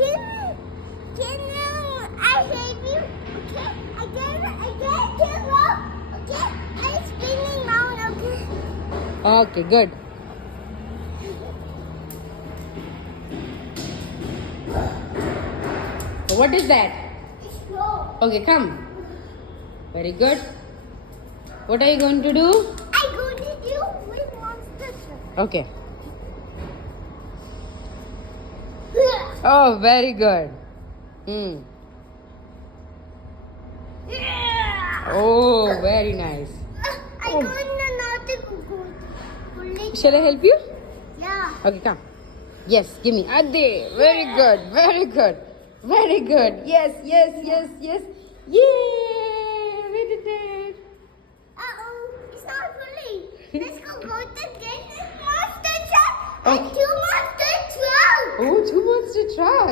I help you? Okay. Again, turn around. Okay. I'm spinning round. Okay. Okay, good. What is that? It's slow. Okay, come. Very good. What are you going to do? I'm going to do with monster truck. Okay. Oh, very good. Hmm. Oh, very nice. I Oh. don't know good. Shall I help you? Yeah. Okay, come. Yes, give me. Ade. Very good. Very good. Very good. Yes, yes, yes, yes. Yay! We did it. Uh-oh. It's not fully. Let's go to get this monster truck and Oh. two monster trucks. Oh, 2 months to try.